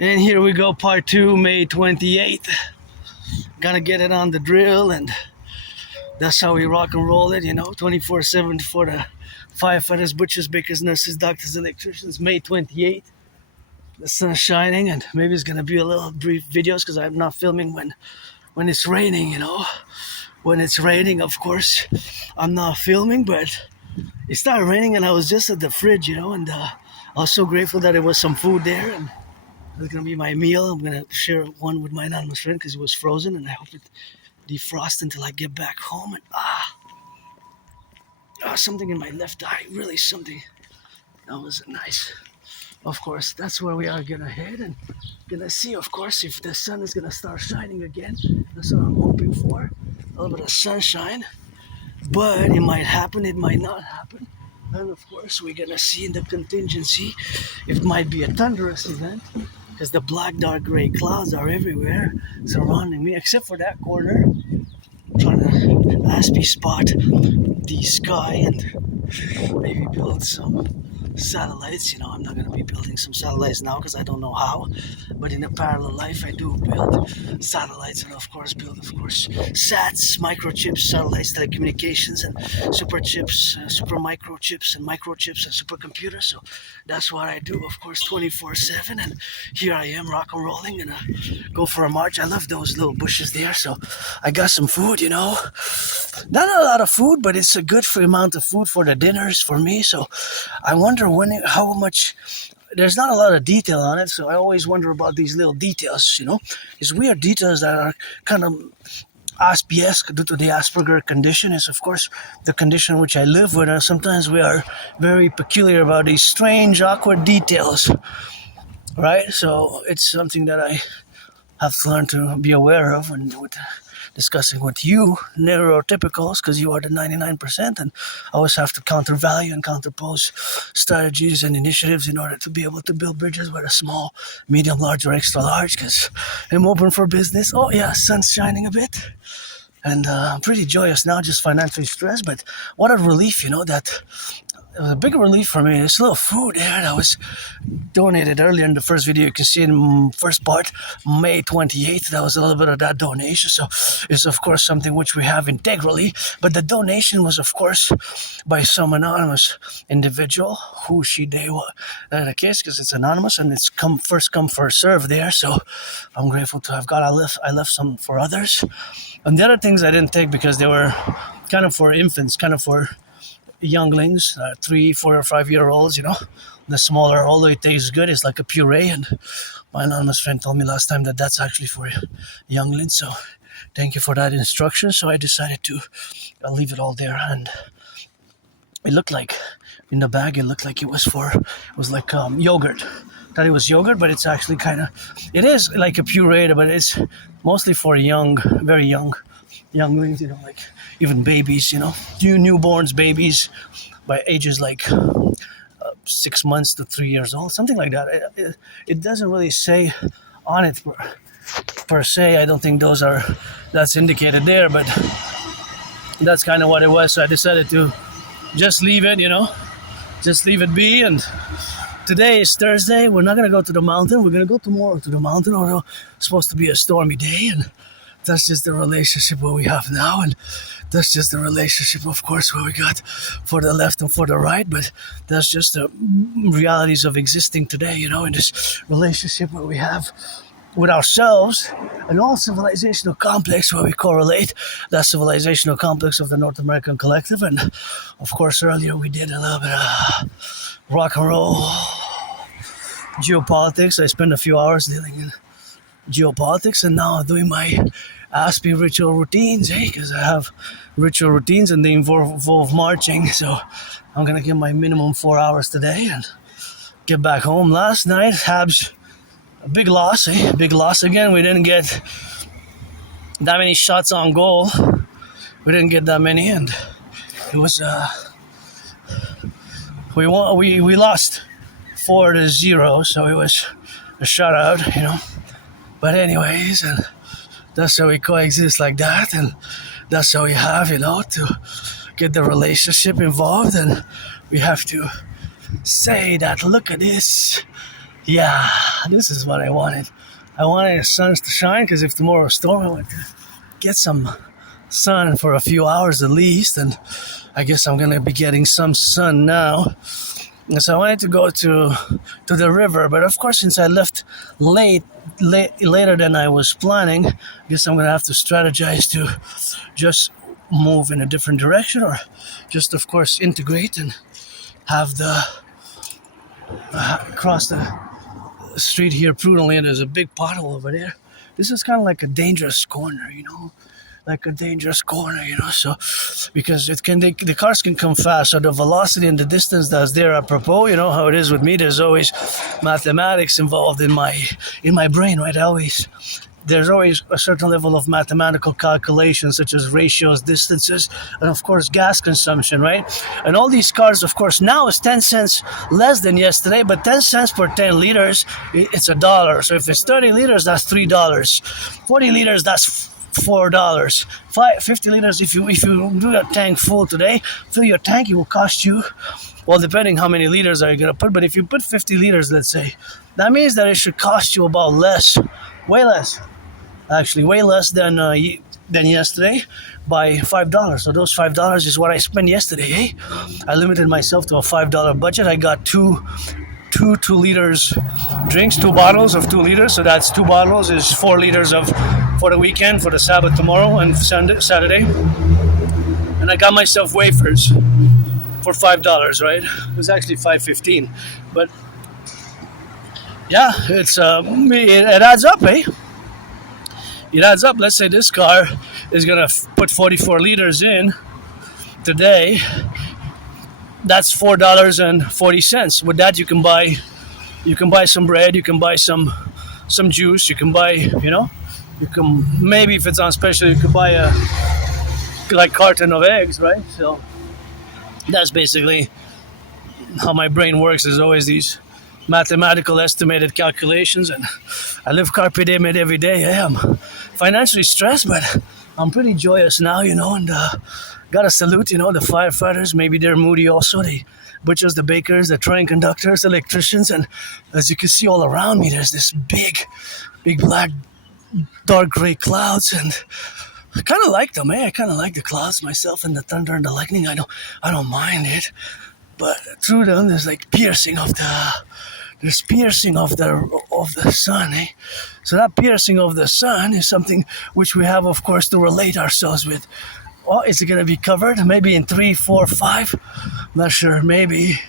And here we go, part 2, May 28th. Gonna get it on the drill, and that's how we rock and roll it, 24/7 for the firefighters, butchers, bakers, nurses, doctors, electricians. May 28th. The sun's shining, and maybe it's gonna be a little brief videos because I'm not filming when it's raining, When it's raining, of course, I'm not filming, but it started raining and I was just at the fridge, and I was so grateful that there was some food there, and it's gonna be my meal. I'm gonna share one with my anonymous friend because it was frozen, and I hope it defrosts until I get back home. And something in my left eye, really something. That was nice. Of course, that's where we are gonna head, and gonna see, of course, if the sun is gonna start shining again. That's what I'm hoping for. A little bit of sunshine, but it might happen, it might not happen. And of course, we're gonna see in the contingency if it might be a thunderous event, because the black, dark, gray clouds are everywhere surrounding me, except for that corner. I'm trying to aspy spot the sky and maybe build some satellites. I'm not going to be building some satellites now because I don't know how, but in a parallel life I do build satellites, and of course sats, microchips, satellites, telecommunications, and super chips, super microchips, and microchips, and supercomputers. So that's what I do, of course, 24/7. And here I am, rock and rolling, and go for a march. I love those little bushes there, so I got some food, not a lot of food, but it's a good amount of food for the dinners for me. So I wonder how much. There's not a lot of detail on it, so I always wonder about these little details. These weird details that are kind of Aspie-esque due to the Asperger condition. Is of course the condition which I live with, and sometimes we are very peculiar about these strange, awkward details, right? So it's something that I have to learn to be aware of when discussing with you neurotypicals, because you are the 99%, and I always have to countervalue and counterpose strategies and initiatives in order to be able to build bridges with a small, medium, large, or extra large, because I'm open for business. Oh yeah, sun's shining a bit, and I'm pretty joyous now, just financially stressed, but what a relief, that it was a big relief for me. This little food there that was donated earlier in the first video. You can see in the first part, May 28th, that was a little bit of that donation. So it's, of course, something which we have integrally. But the donation was, of course, by some anonymous individual, who, she, they, what, the case, because it's anonymous and it's first come, first serve there. So I'm grateful to have got. I left some for others. And the other things I didn't take because they were kind of for infants, kind of for younglings, 3, 4, or 5-year-olds, The smaller, although it tastes good, it's like a puree. And my anonymous friend told me last time that that's actually for younglings. So thank you for that instruction. So I decided to leave it all there. And it looked like, in the bag, it looked like it was like yogurt. Thought it was yogurt, but it's actually it is like a puree, but it's mostly for very younglings, like even babies, newborns, babies by ages like 6 months to 3 years old, something like that. It doesn't really say on it per se. I don't think that's indicated there, but that's kind of what it was. So I decided to just leave it, just leave it be. And today is Thursday. We're not going to go to the mountain. We're going to go tomorrow to the mountain, although it's supposed to be a stormy day. And that's just the relationship what we have now, and that's just the relationship, of course, what we got for the left and for the right. But that's just the realities of existing today, in this relationship what we have with ourselves and all civilizational complex where we correlate that civilizational complex of the North American collective. And of course, earlier we did a little bit of rock and roll geopolitics. I spent a few hours dealing in geopolitics, and now I'm doing my Aspie ritual routines, because I have ritual routines and they involve marching. So I'm gonna give my minimum 4 hours today and get back home. Last night, Habs, a big loss, big loss again. We didn't get that many shots on goal. We didn't get that many, and it was we lost 4-0, so it was a shutout, But anyways, and that's how we coexist like that, and that's how we have, to get the relationship involved. And we have to say that, look at this, Yeah, this is what I wanted. I wanted the sun to shine because if tomorrow's storm, I want to get some sun for a few hours at least, and I guess I'm gonna be getting some sun now. And so I wanted to go to the river, but of course, since I left later than I was planning, I guess I'm gonna have to strategize to just move in a different direction, or just, of course, integrate and have the cross the street here prudently. There's a big pothole over there. This is kind of like a dangerous corner, like a dangerous corner, so because the cars can come fast, so the velocity and the distance that's there, apropos, how it is with me, there's always mathematics involved in my brain, right? There's always a certain level of mathematical calculations, such as ratios, distances, and of course gas consumption, right? And all these cars, of course, now is 10 cents less than yesterday, but 10 cents per 10 liters, it's $1. So if it's 30 liters, that's $3. 40 liters, that's $4. 50 liters, if you do your tank full today, fill your tank, it will cost you, well, depending how many liters are you going to put, but if you put 50 liters, let's say, that means that it should cost you about way less than yesterday by $5. So those $5 is what I spent yesterday, eh? I limited myself to a $5 budget. I got two 2 liters drinks, 2 bottles of 2 liters. So that's 2 bottles is 4 liters of for the weekend, for the Sabbath tomorrow and Saturday. And I got myself wafers for $5, right? It was actually $5.15, but yeah, it adds up, eh? It adds up. Let's say this car is gonna put 44 liters in today. That's $4.40. With that, you can buy some bread, you can buy some juice, you can buy, you can, maybe if it's on special, you could buy a carton of eggs, right? So that's basically how my brain works. There's always these mathematical estimated calculations, and I live carpe diem every day. I am financially stressed, but I'm pretty joyous now, and gotta salute, the firefighters. Maybe they're moody also. The butchers, the bakers, the train conductors, the electricians, and as you can see all around me, there's this big black, dark gray clouds, and I kind of like them, eh? I kind of like the clouds myself, and the thunder and the lightning. I don't mind it, but through them there's like piercing of the sun, eh? So that piercing of the sun is something which we have, of course, to relate ourselves with. Oh, is it going to be covered? Maybe in 3, 4, 5? I'm not sure. Maybe.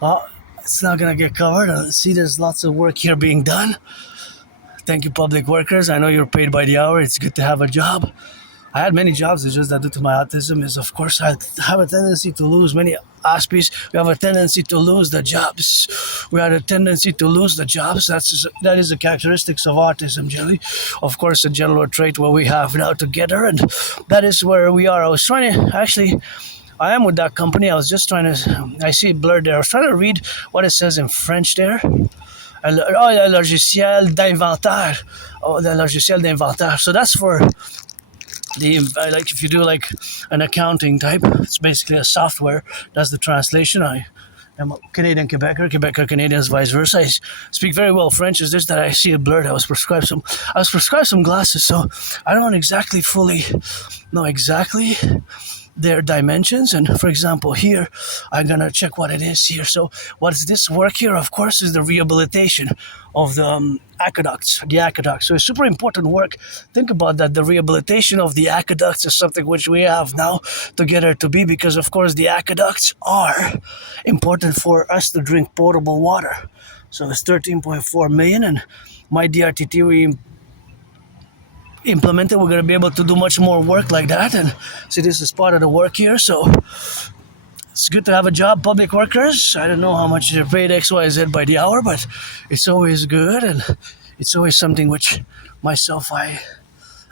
Oh, it's not going to get covered. See, there's lots of work here being done. Thank you, public workers. I know you're paid by the hour. It's good to have a job. I had many jobs. It's just that due to my autism is, of course, I have a tendency to lose many aspies. We have a tendency to lose the jobs. That is the characteristics of autism, Jelly. Of course, a general trait what we have now together, and that is where we are. I am with that company. I see it blurred there. I was trying to read what it says in French there. Le logiciel d'inventaire. Oh, the logiciel d'inventaire. So that's for if you do like an accounting type, it's basically a software. That's the translation. I am a Canadian Quebecer Canadians, vice versa. I speak very well French. It's just that I see it blurred. I was prescribed some glasses, so I don't exactly fully know exactly their dimensions. And for example, here I'm gonna check what it is here. So what's this work here? Of course, is the rehabilitation of the aqueducts. So it's super important work. Think about that. The rehabilitation of the aqueducts is something which we have now together to be, because of course the aqueducts are important for us to drink potable water. So it's 13.4 million, and my DRTT we implemented, we're going to be able to do much more work like that. And see, this is part of the work here, so it's good to have a job, public workers. I don't know how much you're paid XYZ by the hour, but it's always good, and it's always something which myself I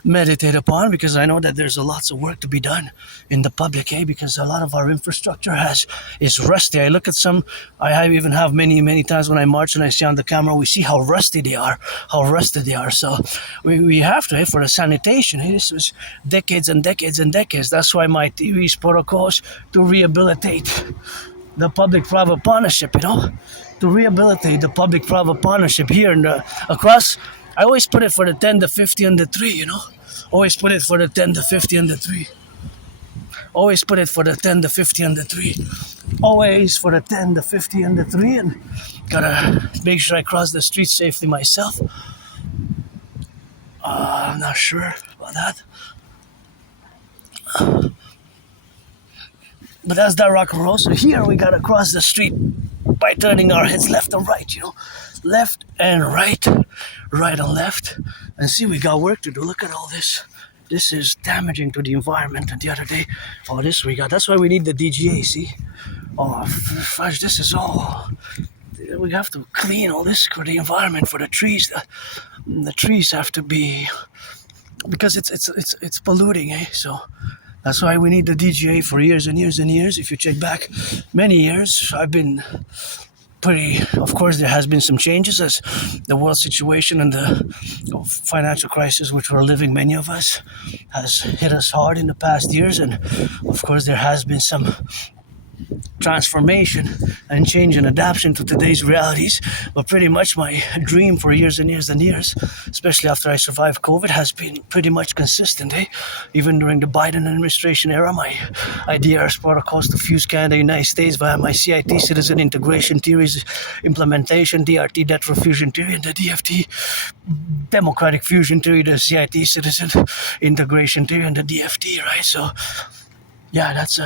meditate upon, because I know that there's lots of work to be done in the public, because a lot of our infrastructure is rusty. I look at I even have many times when I march and I see on the camera, we see how rusty they are. So we have to, for the sanitation. This was decades and decades and decades. That's why my TV's protocols to rehabilitate the public-private partnership, to rehabilitate the public-private partnership here in the across. I always put it for the 10, the 50, and the 3. Always put it for the 10, the 50, and the 3. Always put it for the 10, the 50, and the 3. Always for the 10, the 50, and the 3. And gotta make sure I cross the street safely myself. I'm not sure about that. But that's that rock and roll. So here we gotta cross the street by turning our heads left and right, left and right, right and left. And see, we got work to do. Look at all this. This is damaging to the environment. And the other day, all this we got. That's why we need the DGA, see? Oh, fudge, this is all. We have to clean all this for the environment, for the trees. The trees have to be, because it's polluting, eh? So that's why we need the DGA for years and years and years. If you check back many years, I've been pretty, of course, there has been some changes as the world situation and the financial crisis which we're living, many of us, has hit us hard in the past years. And of course, there has been some transformation and change and adaptation to today's realities. But pretty much my dream for years and years and years, especially after I survived COVID, has been pretty much consistent. Even during the Biden administration era, my IDR's protocols to fuse Canada and the United States via my CIT citizen integration theories implementation, DRT debt fusion theory, and the DFT democratic fusion theory, the CIT citizen integration theory, and the DFT, right? So yeah, that's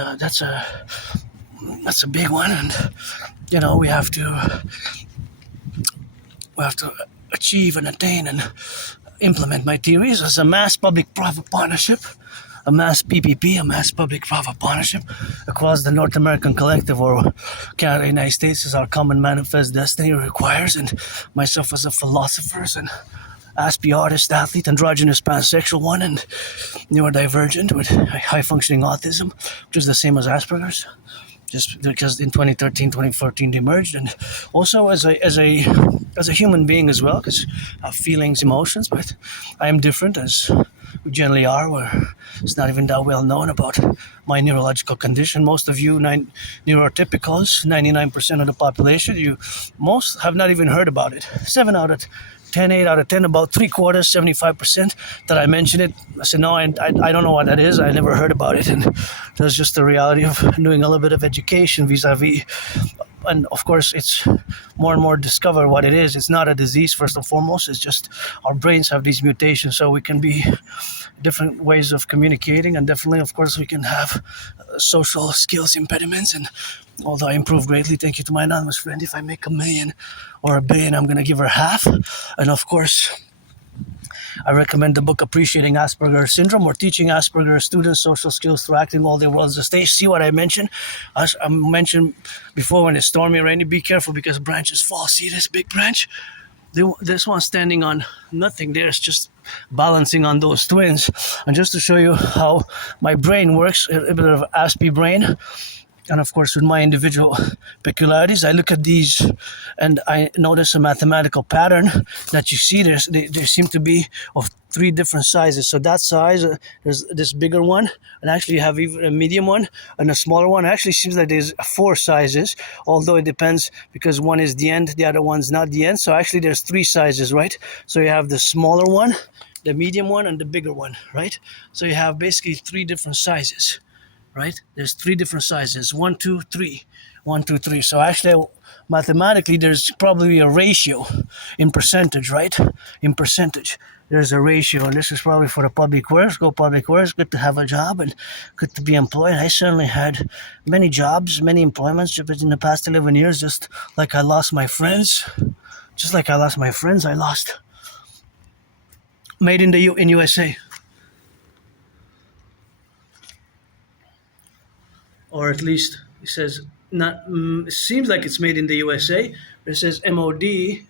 a big one. And we have to achieve and attain and implement my theories as a mass public-private partnership, a mass PPP, a mass public-private partnership across the North American collective, or Canada and United States, as our common manifest destiny requires. And myself as a philosopher and Aspie artist, athlete, androgynous pansexual one, and neurodivergent with high-functioning autism, which is the same as Asperger's, just because in 2013, 2014 they merged. And also as a human being as well, because I have feelings, emotions, but I am different, as we generally are, where it's not even that well known about my neurological condition. Most of you neurotypicals, 99% of the population, most have not even heard about it. 7 out of 10, 8 out of 10, about 3/4, 75% that I mentioned it. I said, no, I don't know what that is. I never heard about it. And that's just the reality of doing a little bit of education vis-a-vis. And of course, it's more and more discover what it is. It's not a disease, first and foremost. It's just our brains have these mutations, so we can be different ways of communicating. And definitely, of course, we can have social skills impediments. And although I improved greatly, thank you to my anonymous friend, if I make $1 million or $1 billion, I'm going to give her half. And of course, I recommend the book Appreciating Asperger's Syndrome, or Teaching Asperger's Students Social Skills Through Acting All Their Worlds on Stage. See what I mentioned? I mentioned before, when it's stormy or rainy, be careful because branches fall. See this big branch? This one's standing on nothing. There's just balancing on those twins. And just to show you how my brain works, a bit of Aspie brain, and of course with my individual peculiarities, I look at these and I notice a mathematical pattern that you see. There seem to be of 3 different sizes. So that size, there's this bigger one, and actually you have even a medium one and a smaller one. It actually seems like there's 4 sizes, although it depends because one is the end, the other one's not the end. So actually there's 3 sizes, right? So you have the smaller one, the medium one, and the bigger one, right? So you have basically 3 different sizes. Right? There's 3 different sizes. 1, 2, 3. 1, 2, 3. So actually, mathematically, there's probably a ratio in percentage, right? In percentage, there's a ratio, and this is probably for the public works. Go public works. Good to have a job and good to be employed. I certainly had many jobs, many employments in the past 11 years. Just like I lost my friends, I lost made in USA. Or at least it says not. It seems like it's made in the USA. But it says MOD.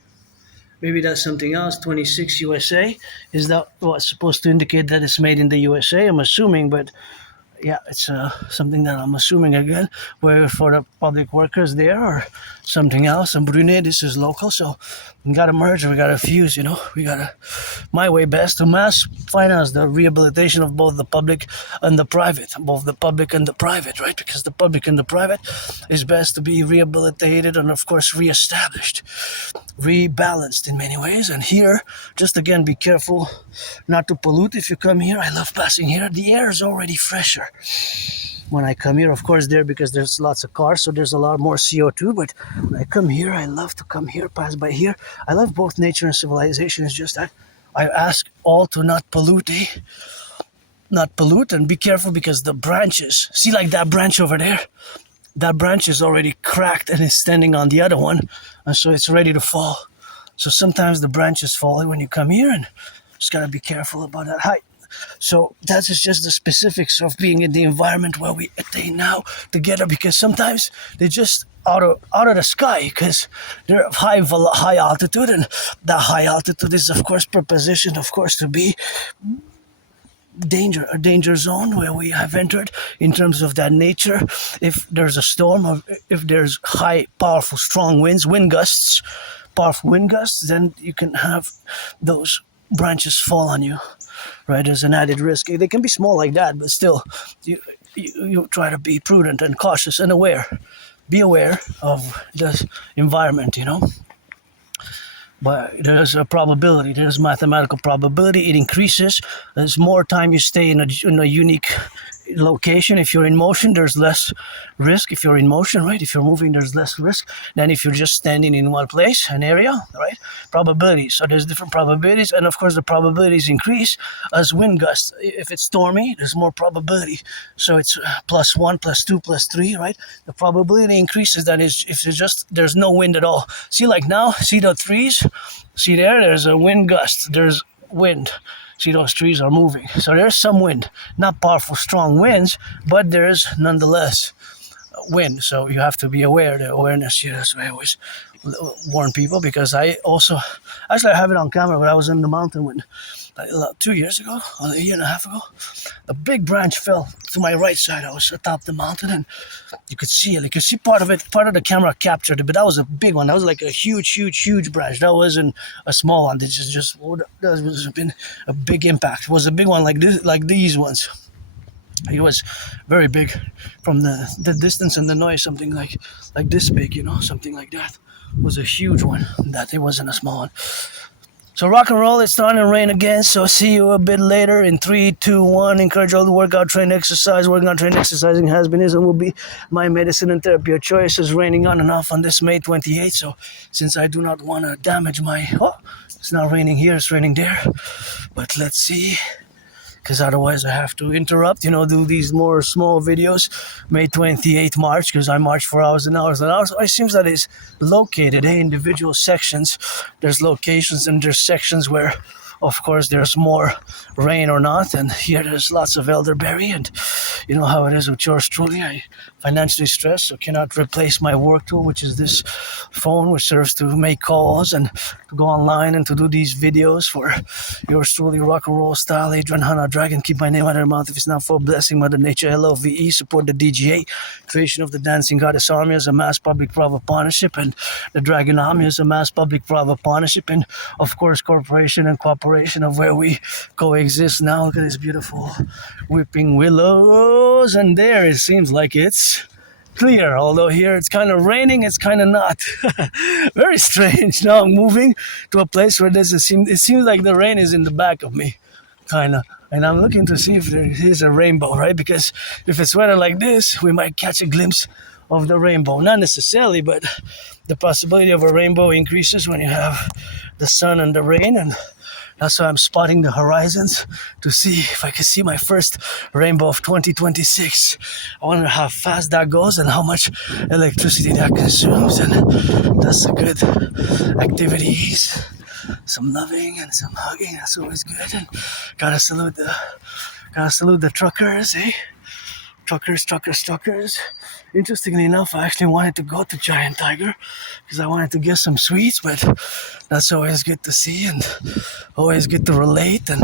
Maybe that's something else. 26 USA. Is that what's supposed to indicate that it's made in the USA? I'm assuming, but yeah, it's something that I'm assuming again, where for the public workers there or something else. And Brunei, this is local, so we gotta merge, we gotta fuse, we gotta, my way best to mass finance the rehabilitation of both the public and the private, both the public and the private, right? Because the public and the private is best to be rehabilitated and, of course, reestablished, rebalanced in many ways. And here, just again, be careful not to pollute if you come here. I love passing here. The air is already fresher when I come here, of course, there because there's lots of cars, so there's a lot more CO2. But when I come here, I love to come here, pass by here. I love both nature and civilization. It's just that I ask all to not pollute, not pollute, and be careful because the branches, see, like that branch over there, that branch is already cracked and is standing on the other one, and so it's ready to fall. So sometimes the branches fall when you come here, and just gotta be careful about that height. So that is just the specifics of being in the environment where we attain now together, because sometimes they're just out of the sky because they're high altitude, and that high altitude is, of course, propositioned, of course, to be a danger zone where we have entered in terms of that nature. If there's a storm, or if there's high, powerful, strong winds, powerful wind gusts, then you can have those branches fall on you, right? There's an added risk. They can be small like that, but still, you try to be prudent and cautious and aware. Be aware of the environment, But there's a probability, there's mathematical probability. It increases. There's more time you stay in a unique location. If you're in motion, there's less risk. If you're in motion, right? If you're moving, there's less risk than if you're just standing in one place, an area, right? Probabilities. So there's different probabilities, and of course the probabilities increase as wind gusts. If it's stormy, there's more probability. So it's +1, +2, +3, right? The probability increases than is if there's no wind at all. See, like now, see the trees? See there's a wind gust. There's wind. See, those trees are moving. So there's some wind. Not powerful, strong winds, but there's nonetheless wind. So you have to be aware. The awareness here is why I always warn people, because I have it on camera when I was in the mountain when 2 years ago, or a year and a half ago, a big branch fell to my right side. I was atop the mountain, and you could see it. You could see part of it. Part of the camera captured it, but that was a big one. That was like a huge branch. That wasn't a small one. This is just that was been a big impact. It was a big one like this, like these ones. It was very big from the distance and the noise. Something like this big, something like that. It was a huge one. That it wasn't a small one. So rock and roll, it's starting to rain again, so see you a bit later in 3, 2, 1. Encourage all to work out, train, exercise. Working on, train, exercising has been, is, and will be my medicine and therapy of choice. Is raining on and off on this May 28th, so since I do not want to damage it's not raining here, it's raining there. But let's see, because otherwise I have to interrupt, do these more small videos. May 28th March, because I march for hours and hours and hours. So it seems that it's located in individual sections. There's locations and there's sections where, of course, there's more rain or not. And here there's lots of elderberry, and you know how it is with yours truly. I financially stressed, so cannot replace my work tool, which is this phone, which serves to make calls and to go online and to do these videos for yours truly, rock and roll style, Adrian Hanna Dragon. Keep my name out of their mouth if it's not for blessing Mother Nature. LOVE, support the DGA, creation of the Dancing Goddess Army as a mass public-private partnership, and the Dragon Army as a mass public-private partnership, and of course corporation and cooperation of where we coexist now. Look at this beautiful weeping willows, and there it seems like it's clear, although here it's kind of raining, it's kind of not. Very strange. Now I'm moving to a place where it seems like the rain is in the back of me, kind of, and I'm looking to see if there is a rainbow, right? Because if it's weather like this, we might catch a glimpse of the rainbow. Not necessarily, but the possibility of a rainbow increases when you have the sun and the rain, and that's why I'm spotting the horizons to see if I can see my first rainbow of 2026. I wonder how fast that goes and how much electricity that consumes, and that's a good activities. Some loving and some hugging, that's always good. And gotta salute the truckers, eh? Truckers. Interestingly enough, I actually wanted to go to Giant Tiger because I wanted to get some sweets, but that's always good to see and always good to relate and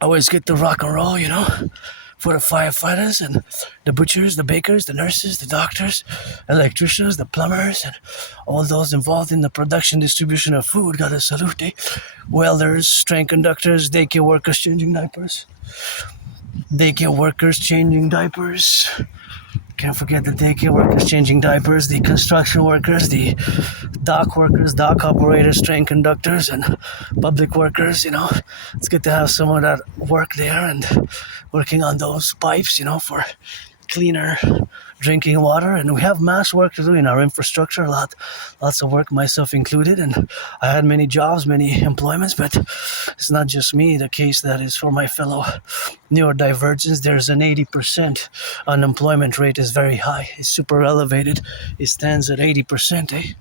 always good to rock and roll, for the firefighters and the butchers, the bakers, the nurses, the doctors, electricians, the plumbers, and all those involved in the production distribution of food. Gotta salute, eh? Welders, train conductors, daycare workers changing diapers. Daycare workers changing diapers. Can't forget the daycare workers changing diapers, the construction workers, the dock workers, dock operators, train conductors, and public workers. It's good to have some of that work there and working on those pipes, for cleaner drinking water. And we have mass work to do in our infrastructure, lots of work, myself included. And I had many jobs, many employments, but it's not just me. The case that is for my fellow neurodivergents, there's an 80% unemployment rate is very high. It's super elevated. It stands at 80%, eh?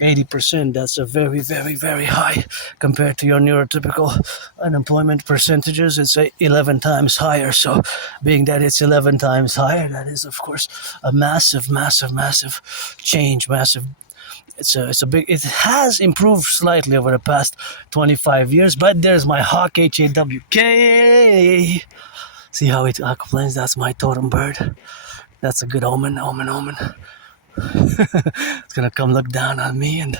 80%, that's a very, very, very high compared to your neurotypical unemployment percentages. It's 11 times higher. So being that it's 11 times higher, that is, of course, a massive, massive, massive change, massive. It has improved slightly over the past 25 years, but there's my hawk, H-A-W-K. See how it complains? That's my totem bird. That's a good omen. It's gonna come look down on me and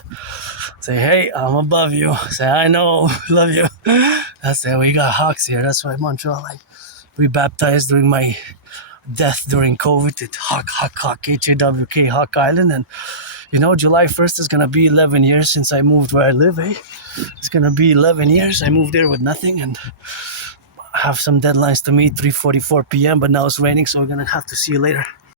say, "Hey, I'm above you." Say, "I know, love you." That's it. We got hawks here. That's why Montreal, rebaptized during my death during COVID. It's hawk, H-A-W-K, Hawk Island. And July 1st is gonna be 11 years since I moved where I live. It's gonna be 11 years. I moved there with nothing and have some deadlines to meet. 3:44 p.m. But now it's raining, so we're gonna have to see you later.